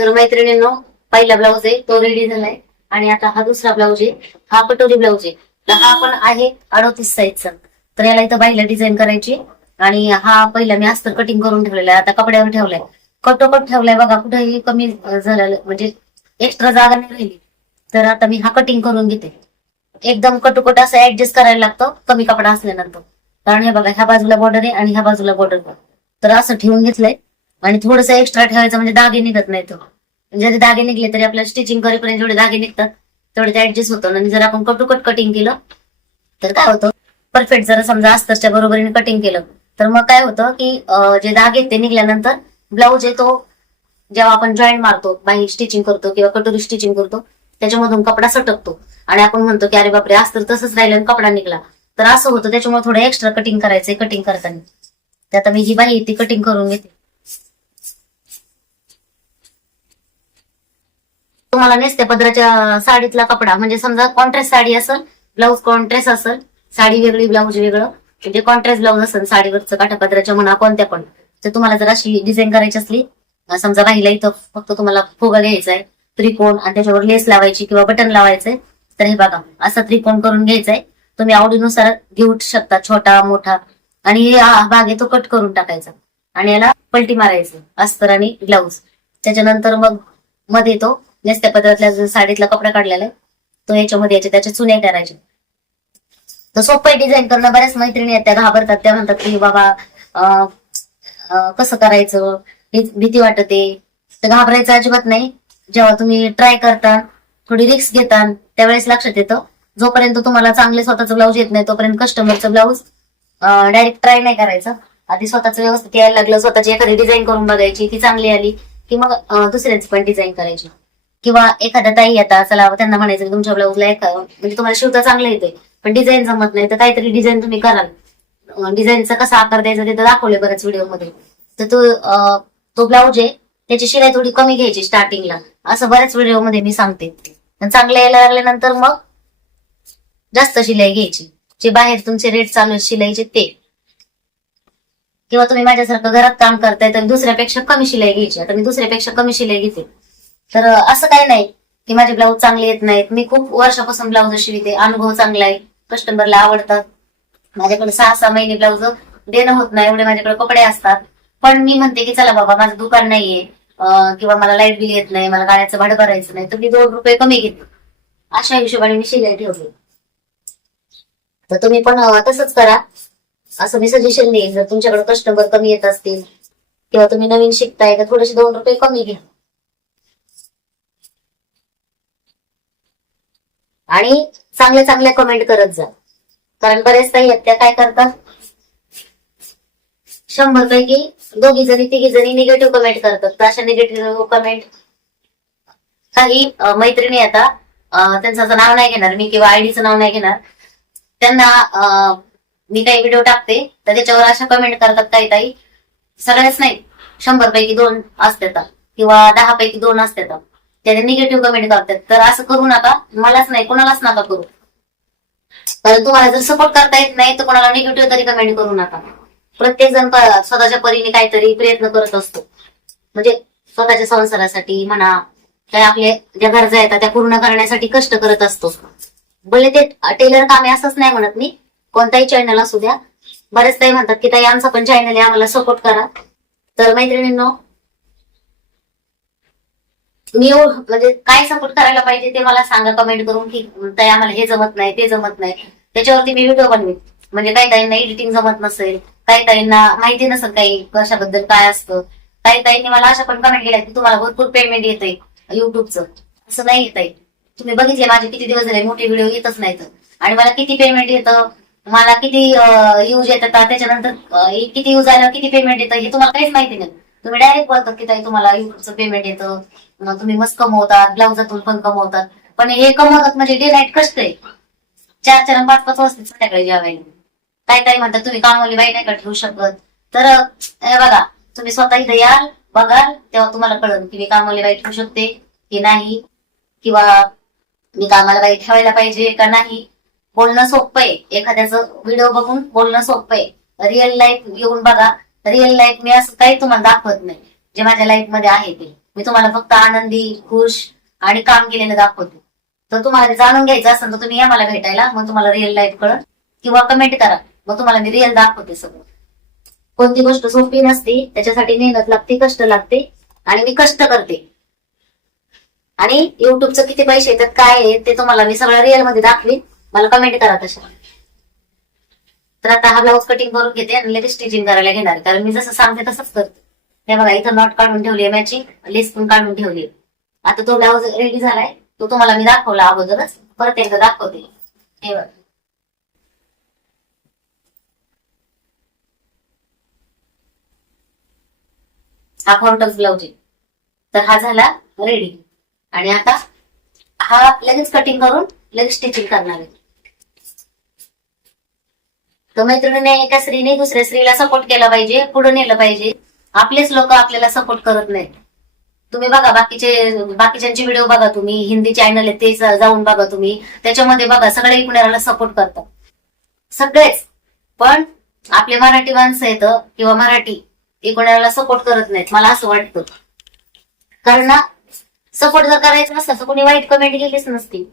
तर मैत्रिणींनो, पहिला ब्लाऊज आहे तो रेडी झालाय आणि आता हा दुसरा ब्लाऊज आहे, हा कटोरी ब्लाऊज आहे. तर हा पण आहे 38 साईजचा. तर याला इथं बाईला डिझाईन करायची आणि हा पहिला मी अस्तर कटिंग करून ठेवलेला आहे, आता कपड्यावर ठेवलाय, कटोकट ठेवलाय बघा, कुठेही कमी झालं म्हणजे एक्स्ट्रा जागा नाही राहिली. तर आता मी हा कटिंग करून घेते. एकदम कटोकट असं ऍडजस्ट करायला लागतं कमी कपडा असल्यानंतर, कारण हे बघा ह्या बाजूला बॉर्डर आहे आणि ह्या बाजूला बॉर्डर. तर असं ठेवून घेतलंय आणि थोडंसं एक्स्ट्रा ठेवायचं म्हणजे दागे निघत नाही. तो जरी दागे निघले तरी आपल्याला स्टिचिंग करेपर्यंत जेवढे दागे निघतात तेवढे ते ऍडजस्ट होतं. आणि जर आपण कटोकट कटिंग केलं तर काय होतं, परफेक्ट जर समजा अस्तरच्या बरोबरीने कटिंग केलं तर मग काय होतं की जे दागे ते निघल्यानंतर ब्लाऊज आहे तो जेव्हा आपण जॉईंट मारतो, बाही स्टिचिंग करतो किंवा कटोरी स्टिचिंग करतो, त्याच्यामधून कपडा सटकतो आणि आपण म्हणतो की अरे बापरे अस्तर तसंच राहिलं आणि कपडा निघला. तर असं होतं, त्याच्यामुळे थोडं एक्स्ट्रा कटिंग करायचंय कटिंग करताना. ते आता मी जी बाही ती कटिंग करून घेते. तुम्हाला नेसत्या पदराच्या साडीतला कपडा म्हणजे समजा कॉन्ट्रास्ट साडी असेल, ब्लाऊज कॉन्ट्रास्ट असेल, साडी वेगळी ब्लाऊज वेगळं, म्हणजे कॉन्ट्रास्ट ब्लाऊज असेल साडीवरचं काठापदराच्या म्हणा कोणत्या पण, तर तुम्हाला जर अशी डिझाईन करायची असली, समजा बाहीला इथं फक्त तुम्हाला फुगा घ्यायचा आहे त्रिकोण आणि त्याच्यावर लेस लावायची किंवा बटन लावायचंय, तर हे बघा असा त्रिकोण करून घ्यायचाय. तुम्ही आवडीनुसार घेऊ शकता, छोटा मोठा. आणि हा भाग आहे तो कट करून टाकायचा आणि याला पलटी मारायचं अस्तर आणि ब्लाऊज. त्याच्यानंतर मग मध्ये तो नेसत्या पदरातल्या साडीतला कपडा काढलेला आहे तो याच्यामध्ये यायचे, त्याच्या चुन्या करायच्या. तर सोपं डिझाईन करणं. बऱ्याच मैत्रिणी आहेत त्या घाबरतात, त्या म्हणतात की बाबा कसं करायचं, भीती वाटते. तर घाबरायचं अजिबात नाही. जेव्हा तुम्ही ट्राय करता, थोडी रिस्क घेता, त्यावेळेस लक्षात येतं. जोपर्यंत तुम्हाला चांगले स्वतःचं ब्लाऊज येत नाही तोपर्यंत कस्टमरचं ब्लाऊज डायरेक्ट ट्राय नाही करायचं. आधी स्वतःचं व्यवस्थित यायला लागलं, स्वतःची एखादी डिझाईन करून बघायची, ती चांगली आली की मग दुसऱ्यांची पण डिझाईन करायची. किंवा एखाद्या ताई येतात, चला त्यांना म्हणायचं की तुमच्या ब्लाऊजला म्हणजे तुम्हाला शिवता चांगलं येते पण डिझाईन जमत नाही, तर काहीतरी डिझाईन तुम्ही कराल. डिझाईनचा कसा आकार द्यायचा ते तर दाखवले बऱ्याच व्हिडिओमध्ये. तर तो ब्लाऊज आहे त्याची शिलाई थोडी कमी घ्यायची स्टार्टिंगला, असं बऱ्याच व्हिडिओमध्ये मी सांगते. चांगलं यायला लागल्यानंतर मग जास्त शिलाई घ्यायची, जे बाहेर तुमचे रेट चालू आहेत शिलाईचे ते. किंवा तुम्ही माझ्यासारखं घरात काम करताय तर दुसऱ्यापेक्षा कमी शिलाई घ्यायची. आता मी दुसऱ्यापेक्षा कमी शिलाई घेते. तर असं काही नाही की माझे ब्लाऊज चांगले येत नाहीत. मी खूप वर्षापासून ब्लाऊज शिवते, अनुभव चांगला आहे, कस्टमरला आवडतात. माझ्याकडे 6-6 महिने ब्लाऊज देणं होत नाही, एवढे माझ्याकडे कपडे असतात. पण मी म्हणते की चला बाबा माझं दुकान नाहीये किंवा मला लाईट बिल येत नाही, मला गाड्याचं भाडं भरायचं नाही, तर मी 2 रुपये कमी घेते. अशा हिशोबाने मी शिलाई ठेवली. तर तुम्ही पण तसंच करा, असं मी सजेशन देईन. जर तुमच्याकडे कस्टमर कमी येत असतील किंवा तुम्ही नवीन शिकताय तर थोडेसे 2 रुपये कमी घ्या. आणि चांगल्या चांगल्या कमेंट करत जा, कारण बरेच ताई आहेत त्या काय करतात, 100 पैकी 2 जणी 3 जणी निगेटिव्ह कमेंट करतात. तर अशा निगेटिव्ह कमेंट काही मैत्रिणी आता त्यांचं नाव नाही घेणार मी किंवा आयडीचं नाव नाही घेणार, त्यांना मी काही व्हिडिओ टाकते तर त्याच्यावर अशा कमेंट करतात काही ताई, सगळ्याच नाही 100 पैकी 2 असतात किंवा 10 पैकी 2 असतात त्याने निगेटिव्ह कमेंट करतात. तर असं करू नका, मलाच नाही कोणालाच नका करू. कारण तुम्हाला जर सपोर्ट करता येत नाही तर कोणाला निगेटिव्ह तरी कमेंट करू नका. प्रत्येक जण स्वतःच्या परीने काहीतरी प्रयत्न करत असतो, म्हणजे स्वतःच्या संसारासाठी म्हणा, काय आपल्या ज्या गरजा येतात त्या पूर्ण करण्यासाठी कष्ट करत असतो. भले ते टेलर काम आहे असंच नाही म्हणत मी, कोणताही चॅनल असू द्या. बरेच ताई म्हणतात की ताई आमचा पण चॅनल आहे, आम्हाला सपोर्ट करा. तर मैत्रिणींनो, मी म्हणजे काय सपोर्ट करायला पाहिजे ते मला सांगा कमेंट करून, की ताई आम्हाला हे जमत नाही ते जमत नाही, त्याच्यावरती मी व्हिडिओ बनवेन. म्हणजे काही ताईंना एडिटिंग जमत नसेल, काही ताईंना माहिती नसेल काही कशाबद्दल काय असतं, काही ताईंनी मला अशा पण कमेंट केल्या की तुम्हाला भरपूर पेमेंट येतंय युट्यूबचं. असं नाही येत आहे. तुम्ही बघितले माझे किती दिवस झाले मोठे व्हिडिओ येतच नाहीत आणि मला किती पेमेंट येतं, मला किती यूज येतात, त्याच्यानंतर किती यूज आलं किती पेमेंट येतं हे तुम्हाला काहीच माहिती नाही. तुम्ही डायरेक्ट बोलतात की ताई तुम्हाला युट्यूबचं पेमेंट येतं, तुम्ही मस्त कमवतात, ब्लाऊजातून पण कमवतात. पण हे कमवतात म्हणजे डे नाईट कष्ट आहे, 4-4 आणि 5-5 वाजता संध्याकाळी जेवायला. काय काय म्हणतात तुम्ही कामवाली बाई नाही का ठेवू शकत. तर हे बघा, तुम्ही स्वतः इथे याल बघाल तेव्हा तुम्हाला कळेल की मी कामवाली बाई ठेवू शकते की नाही, किंवा मी कामाला बाई ठेवायला पाहिजे का नाही. बोलणं सोपं आहे, एखाद्याचं व्हिडिओ बघून बोलणं सोपं आहे. रिअल लाईफ येऊन बघा. रिअल लाईफ मी असं काही तुम्हाला दाखवत नाही, जे माझ्या लाईफ मध्ये आहे ते मी तुम्हाला फक्त आनंदी, खुश आणि काम केलेलं दाखवते. तर तुम्हाला ते जाणून घ्यायचं असेल तर तुम्ही या मला भेटायला, मग तुम्हाला रिअल लाईफ कळत, किंवा कमेंट करा, मग तुम्हाला मी रिअल दाखवते सगळं. कोणती गोष्ट सोपी नसते, त्याच्यासाठी मेहनत लागते, कष्ट लागते, आणि मी कष्ट करते. आणि युट्यूबचं किती पैसे येतात, काय आहे ते तुम्हाला मी सगळं रिअल मध्ये दाखवीन. मला कमेंट करा तशा. तर आता हा ब्लाऊज कटिंग करून घेते आणि लगेच स्टिचिंग करायला घेणार, कारण मी जसं सांगते तसंच करते. हे बघा, इथं नॉट काढून ठेवली आहे, मॅचिंग लेस पण काढून ठेवली. आता तो ब्लाऊज रेडी झालाय, तो तुम्हाला मी दाखवला अगोदरच, परत एकदा दाखवते. हे बघा, हा फ्रंटल ब्लाऊज आहे. तर हा झाला रेडी, आणि आता हा लगेच कटिंग करून लगेच स्टिचिंग करणार आहे. तर मैत्रिणीने एका स्त्रीने दुसऱ्या स्त्रीला सपोर्ट केला पाहिजे, पुढे नेलं पाहिजे. आपलेच लोक आपल्याला सपोर्ट करत नाहीत. तुम्ही बघा, बाकीच्यांचे व्हिडिओ बघा, तुम्ही हिंदी चॅनल आहे ते जाऊन बघा तुम्ही, त्याच्यामध्ये बघा सगळे एकमेकांना सपोर्ट करतात, सगळेच. पण आपले मराठी माणसं येतं किंवा मराठी एकमेकांना सपोर्ट करत नाहीत, मला असं वाटतं. कारण ना, सपोर्ट जर करायचं नसतं तर कोणी वाईट कमेंट केलीच नसती.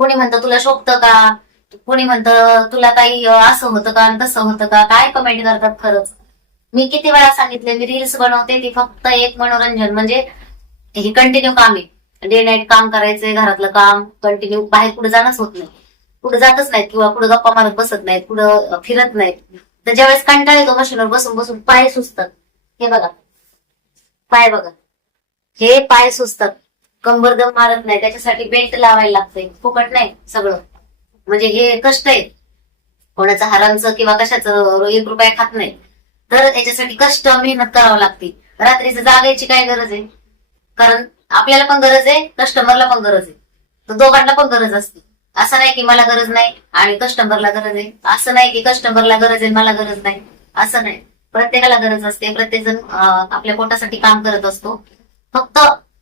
कोणी म्हणतं तुला शोभतं का, कोणी म्हणतं तुला काही असं होतं का तसं होतं का, काय कमेंट करतात खरंच. मी किती वेळा सांगितले, मी रील्स बनवते ती फक्त एक मनोरंजन, म्हणजे हे कंटिन्यू काम आहे. डे नाईट काम करायचंय, घरातलं काम कंटिन्यू, बाहेर कुठे जाणंच होत नाही, कुठे जातच नाहीत, किंवा कुठे गप्पा मारत बसत नाहीत, कुठं फिरत नाहीत. तर ज्यावेळेस कंटाळा येतो मशीनवर बसून बसून पाय सुचतात. हे बघा, पाय बघा, हे पाय सुचतात, कंबर दम मारत नाही, त्याच्यासाठी बेल्ट लावायला लागतंय, फुकट नाही सगळं. म्हणजे हे कष्ट आहे, कोणाचं हरामचं किंवा कशाचं 1 रुपया खात नाही. तर याच्यासाठी कष्ट मेहनत करावं लागते. रात्रीचं जागायची काय गरज आहे, कारण आपल्याला पण गरज आहे, कस्टमरला पण गरज आहे, तर दोघांना पण गरज असते. असं नाही की मला गरज नाही आणि कस्टमरला गरज आहे, असं नाही की कस्टमरला गरज आहे मला गरज नाही, असं नाही. प्रत्येकाला गरज असते, प्रत्येक जण आपल्या पोटासाठी काम करत असतो. फक्त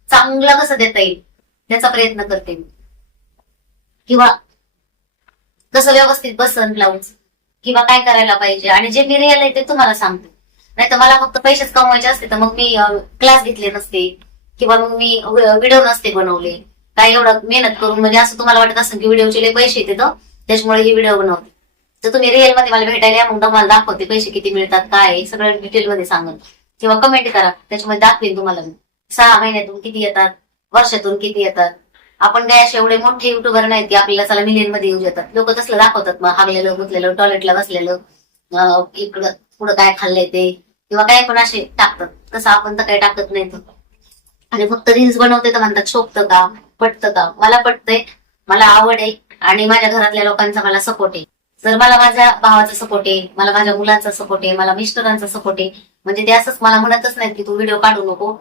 चांगलं कसं देता येईल त्याचा प्रयत्न करते मी, किंवा कसं व्यवस्थित बसन ब्लाऊज, किंवा काय करायला पाहिजे, आणि जे मी रिअल आहे ते तुम्हाला सांगते. नाही तर मला फक्त पैसेच कमवायचे असते तर मग मी क्लास घेतले नसते, किंवा मग मी व्हिडिओ नसते बनवले. काय एवढं मेहनत करून, म्हणजे असं तुम्हाला वाटत असेल की व्हिडिओचे लय पैसे येते, तर त्याच्यामुळे ही व्हिडिओ बनवते. तर तुम्ही रिअल मध्ये मला भेटायला या, मग तुम्हाला दाखवते पैसे किती मिळतात, काय सगळं डिटेल मध्ये सांगेन, किंवा कमेंट करा, त्याच्यामध्ये दाखवेन तुम्हाला मी 6 महिन्यातून किती येतात, वर्षातून किती येतात. आपण काय असे एवढे मोठे युट्यूबर नाहीत की आपल्याला चला मिलियन मध्ये येऊ येतात. लोक तसलं दाखवतात, मग हागलेलं गुतलेलं टॉयलेटला बसलेलं, इकडं पुढं काय खाल्लंय ते, किंवा काय पण असे टाकतात. तसं आपण तर काही टाकत नाही. आणि फक्त रील्स बनवते तर म्हणतात शोभतं का, पटतं का. मला पटतंय, मला आवड आहे, आणि माझ्या घरातल्या लोकांचा मला सपोर्ट आहे. जर मला माझ्या भावाचा सपोर्ट आहे, मला माझ्या मुलांचा सपोर्ट आहे, मला मिस्टरांचा सपोर्ट आहे, म्हणजे ते असंच मला म्हणतच नाहीत की तू व्हिडिओ काढू नको,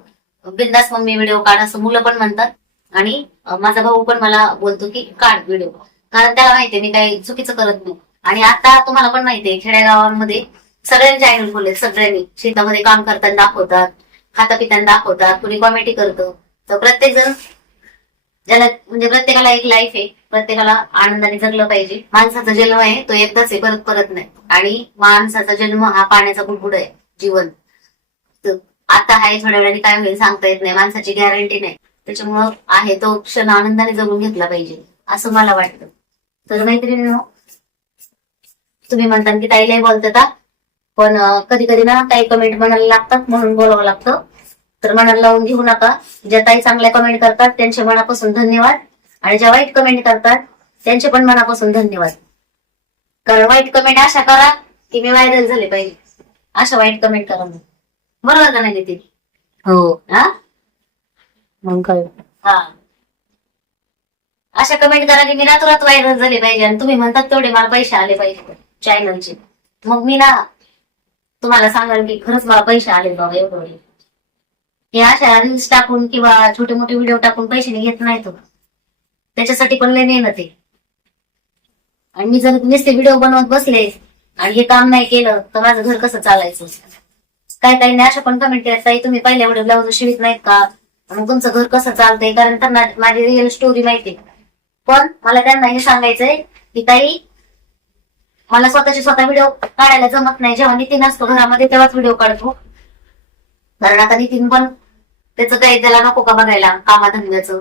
बिंदास मम्मी व्हिडिओ काढ, असं मुलं पण म्हणतात. आणि माझा भाऊ पण मला बोलतो की काढ व्हिडिओ, कारण त्याला माहितीये मी काही चुकीचं करत नाही. आणि आता तुम्हाला पण माहितीये, खेड्यागावांमध्ये सगळ्यांनी चॅनल खोलले, सगळ्यांनी शेतामध्ये काम करताना दाखवतात, खाता पिताना दाखवतात, कुणी कॉमेडी करतं. तर प्रत्येक जण ज्याला, म्हणजे प्रत्येकाला एक लाईफ आहे, प्रत्येकाला आनंदाने जगलं पाहिजे. माणसाचा जन्म आहे तो एकदाच आहे, परत परत नाही. आणि माणसाचा जन्म हा पाण्याचा बुडबुड आहे, जीवन. आता आहे, थोड्या वेळाने काय होईल सांगता येत नाही, माणसाची गॅरंटी नाही. त्याच्यामुळं आहे तो क्षण आनंदाने जगून घेतला पाहिजे, असं मला वाटतं. तर मैत्रिणींनो, तुम्ही म्हणता की ताईलाही बोलतात, पण कधी कधी ना काही कमेंट मनाला लागतात, म्हणून बोलावं लागतं. तर मनाला लावून घेऊ नका. ज्या ताई चांगल्या कमेंट करतात त्यांचे मनापासून धन्यवाद, आणि ज्या वाईट कमेंट करतात त्यांचे पण मनापासून धन्यवाद. कारण वाईट कमेंट अशा करा की मी व्हायरल झाले पाहिजे, अशा वाईट कमेंट करा. बरोबर का नाही ते? हो. हा, मग काय, हा, अशा कमेंट करा की मी रातोरात व्हायरल झाले पाहिजे. आणि तुम्ही म्हणतात तेवढे मला पैसे आले पाहिजे चॅनलचे, मग मी ना तुम्हाला सांगाल की खरंच मला पैसे आले बाबा एवढे. हे अशा रील्स टाकून किंवा छोटे मोठे व्हिडिओ टाकून पैसे घेत नाही तो, त्याच्यासाठी पण लय मेहनत आहे. आणि मी जर नुसते व्हिडिओ बनवत बसले आणि हे काम नाही केलं तर माझं घर कसं चालायचं. काय काही नाही अशा पण कमेंट केल्या, ताई तुम्ही पहिल्या व्हिडिओ ब्लाऊज शिवित नाहीत का, मग तुमचं घर कसं चालतंय. कारण त्यांना माझी रिअल स्टोरी माहिती. पण मला त्यांना हे सांगायचंय की ताई, मला स्वतः व्हिडिओ काढायला जमत नाही. जेव्हा नितीन असतो घरामध्ये तेव्हाच व्हिडिओ काढतो. कारण आता नितीन पण त्याचं काही त्याला नको का बघायला कामाधंद्याचं,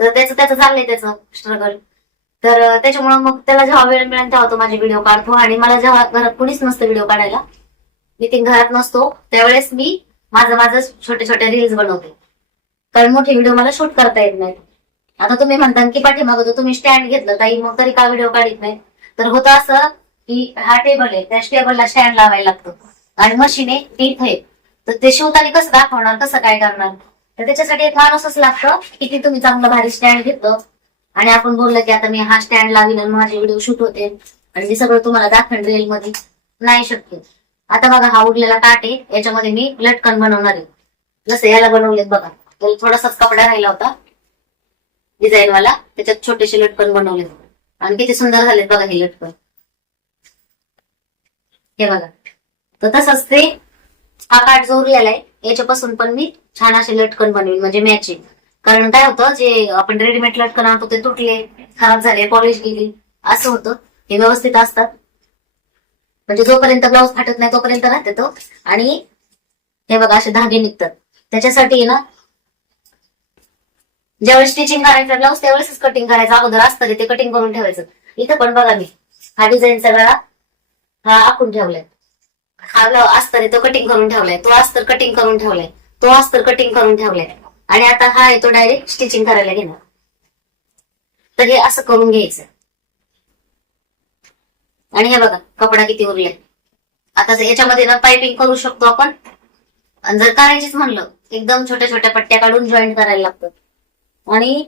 तर त्याचं त्याचं चाललंय त्याचं स्ट्रगल. तर त्याच्यामुळे मग त्याला जेव्हा वेळ मिळेल तेव्हा तो माझे व्हिडिओ काढतो. आणि मला जेव्हा घरात कुणीच नसतं व्हिडिओ काढायला, नितीन घरात नसतो, त्यावेळेस मी माझं छोटे छोटे रील्स बनवते, कारण मोठे व्हिडिओ मला शूट करता येत नाही. आता तुम्ही म्हणता की पाठीमागं तुम्ही स्टँड घेतलं ताई, मग तरी का व्हिडिओ काढत नाही? तर होतं असं की हा टेबल आहे, त्या टेबलला स्टँड लावायला लागतं आणि मशीन आहे ती इथे, तर ते शिवताना कसं दाखवणार, कसं काय करणार? तर त्याच्यासाठी एक माणूसच लागतं की तुम्ही चांगलं भारी स्टँड घेतलं आणि आपण बोललं की आता मी हा स्टँड लावीन आणि माझे व्हिडिओ शूट होते आणि ते सगळं तुम्हाला दाखवेन रील मध्ये. नाही शक्य. आता बघा हा उरलेला ताट आहे, याच्यामध्ये मी लटकन बनवणार आहे. जसं याला बनवलेत बघा, तर थोडासाच कपडा राहिला होता डिझाईन वाला, त्याच्यात छोटेसे लटकन बनवले आणि किती सुंदर झालेत बघा हे लटकन. हे बघा, तर तसंच ते हा काठ जो उरलेला आहे याच्यापासून पण मी छान असे लटकन बनवेन, म्हणजे मॅचिंग. कारण काय होतं, जे आपण रेडीमेड लटकन आणतो ते तुटले, खराब झाले, पॉलिश गेली, असं होतं. हे व्यवस्थित असतात, म्हणजे जोपर्यंत ब्लाऊज फाटत नाही तोपर्यंत राहते तो. आणि हे बघा असे धागे निघतात. त्याच्यासाठी ना ज्यावेळेस स्टिचिंग करायचं ब्लाऊज त्यावेळेस कटिंग करायचं, अगोदर असतं ते कटिंग करून ठेवायचं. इथं पण बघा मी हा डिझाईनचा गळा हा आखून ठेवलाय, हा ब्लाऊज अस्तर तो कटिंग करून ठेवलाय, तो अस्तर कटिंग करून ठेवलाय, तो अस्तर कटिंग करून ठेवलाय, आणि आता हा आहे तो डायरेक्ट स्टिचिंग करायला घेणार. तर हे असं करून घ्यायचं. आणि हे बघा कपडा किती उरलाय. आता याच्यामध्ये ना पायपिंग करू शकतो आपण, आणि जर करायचीच म्हणलं एकदम छोट्या छोट्या पट्ट्या काढून जॉईंट करायला लागतं. आणि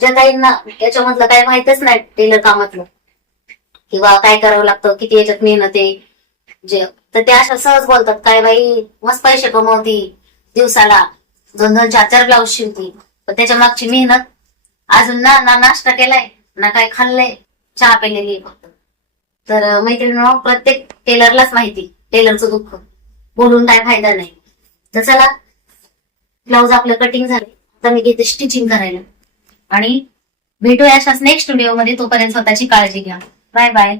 ज्या ताईंना याच्यामधलं काय माहितच नाही टेलर कामातलं किंवा काय करावं लागतं, किती याच्यात मेहनत आहे, जे तर त्या अशा सहज बोलतात काय बाई मस्त पैसे कमवती, दिवसाला 2-2, 4-4 ब्लाऊज शिवती, पण त्याच्या मागची मेहनत अजून ना नाश्ता केलाय ना काय खाल्लंय, चहा पेलेली फक्त. तर मैत्रिणींनो, प्रत्येक टेलरलाच माहिती टेलरचं दुःख, बोलून काय फायदा नाही. तर चला, ब्लाऊज आपलं कटिंग झाले, आता मी घेते स्टिचिंग करायला आणि भेटूया अशाच नेक्स्ट व्हिडिओ मध्ये. तोपर्यंत स्वतःची काळजी घ्या. Bye bye.